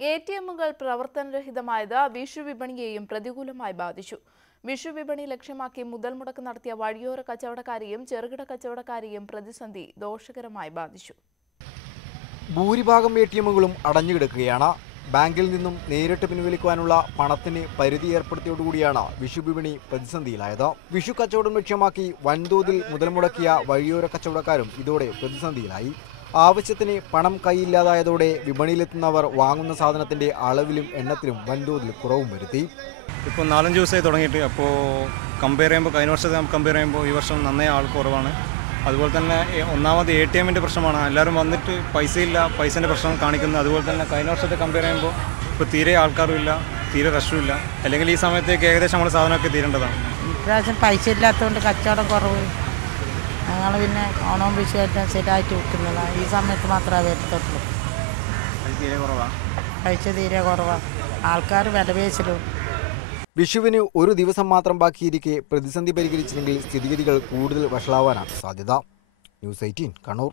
ATMകൾ പ്രവർത്തനരഹിതമായത് വിഷു വിപണിയെയും പ്രതികൂലമായി ബാധിച്ചു. വിഷു വിപണി ലക്ഷ്യമാക്കി മുതൽ മുടക്ക് നടത്തിയ വഴിയോര കച്ചവടക്കാരെയും ചെറുകിട കച്ചവടക്കാരെയും പ്രതിസന്ധി ദോഷകരമായി ബാധിച്ചു. ഭൂരിഭാഗം ATMകളും അടഞ്ഞുകിടക്കുകയാണ്. ബാങ്കിൽ നിന്നും നേരിട്ട് പിൻവലിക്കുവാനുള്ള പണത്തിന് പരിധി ഏർപ്പെടുത്തിയോടുകൂടിയാണ് വിഷു വിപണി പ്രതിസന്ധിയിലായത്. വിഷു കച്ചവടം ലക്ഷ്യമാക്കി വൻതോതിൽ മുതൽ മുടക്കിയ വഴിയോര കച്ചവടക്കാരും ഇതോടെ പ്രതിസന്ധിയിലായി. ആവശ്യത്തിന് പണം കൈയില്ലാതായതോടെ വിപണിയിലെത്തുന്നവർ വാങ്ങുന്ന സാധനത്തിന്റെ അളവിലും എണ്ണത്തിലും വൻതോതിൽ കുറവും വരുത്തി. ഇപ്പോൾ 4-5 ദിവസമായി തുടങ്ങിയിട്ട്. അപ്പോൾ കമ്പയർ ചെയ്യുമ്പോൾ കഴിഞ്ഞ വർഷത്തെ കമ്പയർ ചെയ്യുമ്പോൾ ഈ വർഷം നന്നേ ആൾ കുറവാണ്. അതുപോലെ തന്നെ ഒന്നാമത് ATMൻ്റെ പ്രശ്നമാണ്. എല്ലാവരും വന്നിട്ട് പൈസേൻ്റെ പ്രശ്നം കാണിക്കുന്നത്. അതുപോലെ തന്നെ കഴിഞ്ഞ വർഷത്തെ കമ്പയർ ചെയ്യുമ്പോൾ ഇപ്പോൾ തീരെ ആൾക്കാരും ഇല്ല, തീരെ റഷും ഇല്ല. അല്ലെങ്കിൽ ഈ സമയത്തേക്ക് ഏകദേശം നമ്മുടെ സാധനമൊക്കെ തീരേണ്ടതാണ്. ഇപ്രാവശ്യം പൈസ ഇല്ലാത്തതുകൊണ്ട് കച്ചവടം കുറവ്. ഞങ്ങൾ പിന്നെ ഓണവും വിഷുവായിട്ടും ശരിയായിട്ട് വിൽക്കുന്നതാണ്. ഈ സമയത്ത് മാത്രമേ വരത്തുള്ളൂ. പൈസ തീരെ കുറവാണ്. ആൾക്കാർ വിലപേശലും. വിഷുവിന് ഒരു ദിവസം മാത്രം ബാക്കിയിരിക്കെ പ്രതിസന്ധി പരിഹരിച്ചില്ലെങ്കിൽ സ്ഥിതിഗതികൾ കൂടുതൽ വഷളാവാനാണ് സാധ്യത. ന്യൂസ് 18 കണ്ണൂർ.